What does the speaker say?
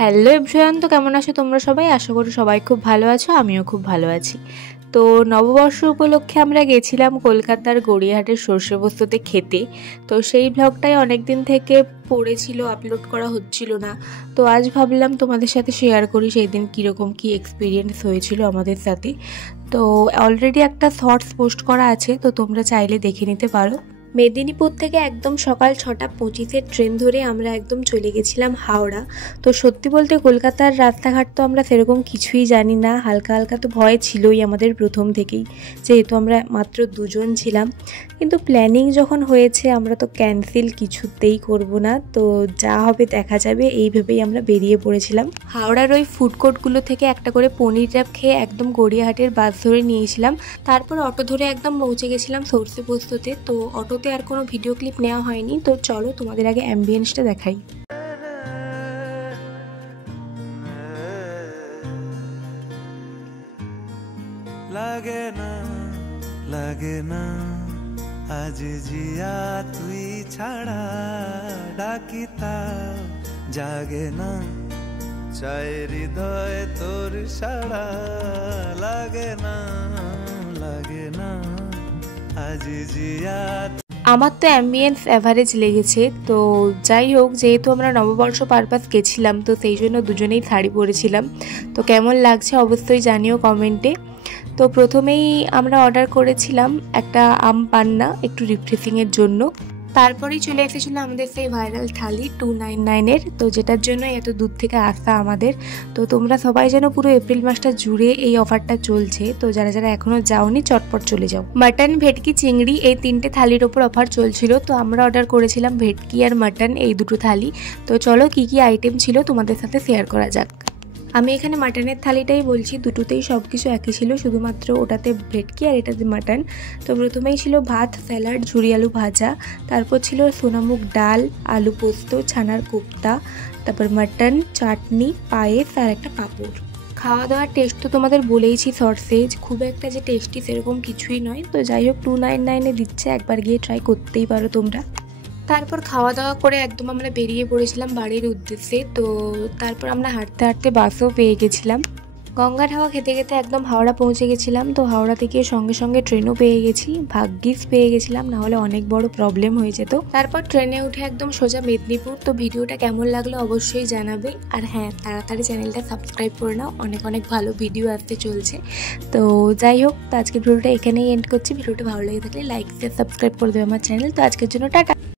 Hello everyone, তো কেমন আছো তোমরা সবাই? আশা করি সবাই খুব ভালো আছো, আমিও খুব ভালো আছি। তো নববর্ষ উপলক্ষে আমরা গেছিলাম কলকাতার গড়িয়াহাটের সর্ষে পোস্ততে খেতে। তো সেই ব্লগটাই অনেক দিন থেকে পড়েছিল, আপলোড করা হচ্ছিল না। তো আজ ভাবলাম তোমাদের সাথে শেয়ার করি সেই দিন কীরকম কী এক্সপিরিয়েন্স হয়েছিল আমাদের সাথে। তো অলরেডি একটা শর্টস পোস্ট করা আছে, তো তোমরা চাইলে দেখে নিতে পারো। মেদিনীপুর থেকে একদম সকাল 6:25 ট্রেন ধরে আমরা একদম চলে গেছিলাম হাওড়া। তো সত্যি বলতে কলকাতার রাস্তাঘাট তো আমরা সেরকম কিছুই জানি না, হালকা হালকা তো ভয় ছিলই আমাদের প্রথম থেকেই, যেহেতু আমরা মাত্র দুজন ছিলাম। কিন্তু প্ল্যানিং যখন হয়েছে আমরা তো ক্যান্সেল কিছুতেই করব না, তো যা হবে দেখা যাবে এই ভেবেই আমরা বেরিয়ে পড়েছিলাম। হাওড়ার ওই ফুড কোর্টগুলো থেকে একটা করে পনির র্যাপ খেয়ে একদম গড়িয়াহাটের বাস ধরে নিয়েছিলাম। তারপর অটো ধরে একদম পৌঁছে গেছিলাম সর্ষে পোস্ততে। তো অটোতে আর কোনো ভিডিও ক্লিপ নেওয়া হয়নি। তো চলো তোমাদের আগে অ্যাম্বিয়েন্সটা দেখাই। লাগে না লাগে না আজ জিয়া তুই ছাড়া, ডাকিতা জাগে না চাই হৃদয় তোর সাড়া। লাগে না আজ জিয়া। আমার তো অ্যাম্বিয়েন্স অ্যাভারেজ লেগেছে। তো যাই হোক, যেহেতু আমরা নববর্ষ পারপাস গেছিলাম তো সেই জন্য দুজনেই শাড়ি পরেছিলাম। তো কেমন লাগছে অবশ্যই জানিও কমেন্টে। তো প্রথমেই আমরা অর্ডার করেছিলাম একটা আম পান্না একটু রিফ্রেশিংয়ের জন্য। তারপরেই চলে এসেছিলো আমাদের সেই ভাইরাল থালি 299-এর, তো যেটার জন্য এত দূর থেকে আসা আমাদের। তো তোমরা সবাই যেন পুরো এপ্রিল মাসটা জুড়ে এই অফারটা চলছে। তো যারা যারা এখনও যাওনি চটপট চলে যাও। মাটন, ভেটকি, চিংড়ি এই 3টে থালির ওপর অফার চলছিল। তো আমরা অর্ডার করেছিলাম ভেটকি আর মাটন, এই দুটো থালি। তো চলো কী কী আইটেম ছিল তোমাদের সাথে শেয়ার করা যাক। আমি এখানে মাটনের থালিটাই বলছি, দুটোতেই সব কিছু একই ছিল, শুধুমাত্র ওটাতে ভেটকি আর এটাতে মাটন। তো প্রথমেই ছিল ভাত, স্যালাড, ঝুরি আলু ভাজা, তারপর ছিল সোনামুগ ডাল, আলু পোস্ত, ছানার কোপ্তা, তারপর মাটন, চাটনি, পায়েস আর একটা পাঁপড়। খাওয়া দাওয়ার টেস্ট তো তোমাদের বলেইছি শর্টসে, খুব একটা যে টেস্টি সেরকম কিছুই নয়। তো যাই হোক 299-এ দিচ্ছে, একবার গিয়ে ট্রাই করতেই পারো তোমরা। তারপর খাওয়া দাওয়া করে একদম আমরা বেরিয়ে পড়েছিলাম বাড়ির উদ্দেশ্যে। তো তারপর আমরা হাঁটতে হাঁটতে বাসও পেয়ে গেছিলাম। গঙ্গার হাওয়া খেতে খেতে একদম হাওড়া পৌঁছে গেছিলাম। তো হাওড়া থেকে সঙ্গে সঙ্গে ট্রেনও পেয়ে গেছি, ভাগ্যিস পেয়ে গেছিলাম, নাহলে অনেক বড় প্রবলেম হয়ে যেত। তারপর ট্রেনে উঠে একদম সোজা মেদিনীপুর। তো ভিডিওটা কেমন লাগলো অবশ্যই জানাবে। আর হ্যাঁ, তাড়াতাড়ি চ্যানেলটা সাবস্ক্রাইব করে নাও, অনেক অনেক ভালো ভিডিও আসতে চলছে। তো যাই হোক, তো আজকের ভিডিওটা এখানেই এন্ড করছি। ভিডিওটা ভালো লেগে থাকলে লাইক শেয়ার সাবস্ক্রাইব করে দেবে আমার চ্যানেল। তো আজকের জন্য টাটা।